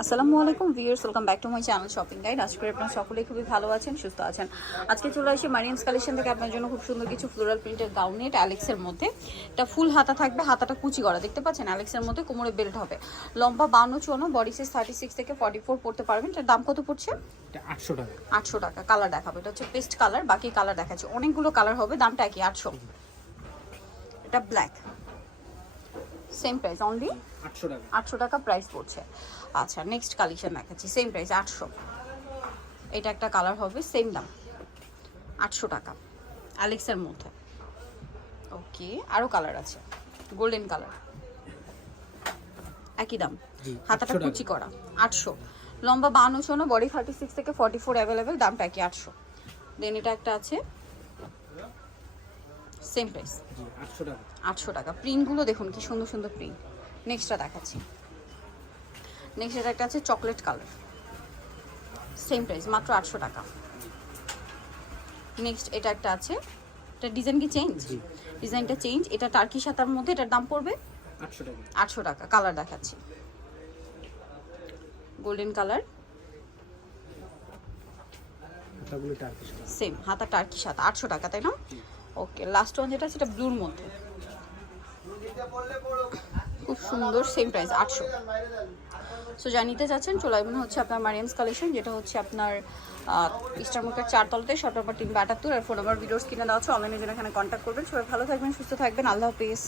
আসসালামু আলাইকুম viewers, welcome back to my channel shopping guide. আশা করি আপনারা সকলেই খুবই ভালো আছেন, সুস্থ আছেন। আজকে চলে আসি মারিয়ামস কালেকশন থেকে আপনার জন্য খুব সুন্দর কিছু ফ্লোরাল প্রিন্টের গাউন নেট অ্যালেক্সের মধ্যে। এটা ফুল হাতা থাকবে, হাতাটা কুচি করা দেখতে পাচ্ছেন। অ্যালেক্সের মধ্যে কোমরে বেল্ট হবে, লম্বা 52-54, বডি সাইজ 36 থেকে 44 পড়তে পারবেন। এটার দাম কত পড়ছে? 800 টাকা। 800 টাকা। কালার দেখাবো, এটা হচ্ছে পেস্ট কালার, বাকি কালার দেখাচ্ছি। অনেকগুলো কালার হবে, দামটা একই 800। এটা ব্ল্যাক, সেম প্রাইস, অনলি 800 টাকা। 800 টাকা প্রাইস পড়ছে। আচ্ছা, নেক্সট কালেকশন দেখাচ্ছি, সেম প্রাইস 800। এটা একটা কালার হবে, সেম দাম 800 টাকা অ্যালেক্সের মধ্যে। ওকে, আরও কালার আছে, গোল্ডেন কালার, একই দাম, হাতাটা 800 টাকা। কুচি করা 800। লম্বা 52-54, বডি 36 থেকে 44 অ্যাভেলেবেল, দামটা একই 800। দেন এটা একটা আছে, সেম প্রাইস 800 টাকা। 800 টাকা। প্রিন্টগুলো দেখুন কি সুন্দর সুন্দর প্রিন্ট। নেক্সটটা দেখাচ্ছি, নেক্সট এটা একটা আছে চকলেট কালার, সেম প্রাইস মাত্র 800 টাকা। নেক্সট এটা একটা আছে, এটা ডিজাইন কি চেঞ্জ? ডিজাইনটা চেঞ্জ। এটা টার্কি সাতার মধ্যে, এটার দাম পড়বে 800 টাকা। 800 টাকা। কালার দেখাচ্ছি, গোল্ডেন কালার, হাতাগুলো টার্কিশ কালার। সেম হাতা টার্কি সাত, 800 টাকা, তাই না? ওকে, লাস্ট ওয়ান যেটা সেটা ব্লুর মধ্যে, খুব সুন্দর, সেম প্রাইস 800। সো যা নিতে চাচ্ছেন চলে আসবেন হচ্ছে আপনার মারিয়ামস কালেকশন, যেটা হচ্ছে আপনার ইস্টার মার্কেট 4 তলাতে, শপ নাম্বার 372। আর ফোন নাম্বার ভিডিওস কিনে দেওয়া আছে, অনলাইনে জন্য এখানে কন্ট্যাক্ট করবেন। সবাই ভালো থাকবেন, সুস্থ থাকবেন, আল্লাহ হাফিজ।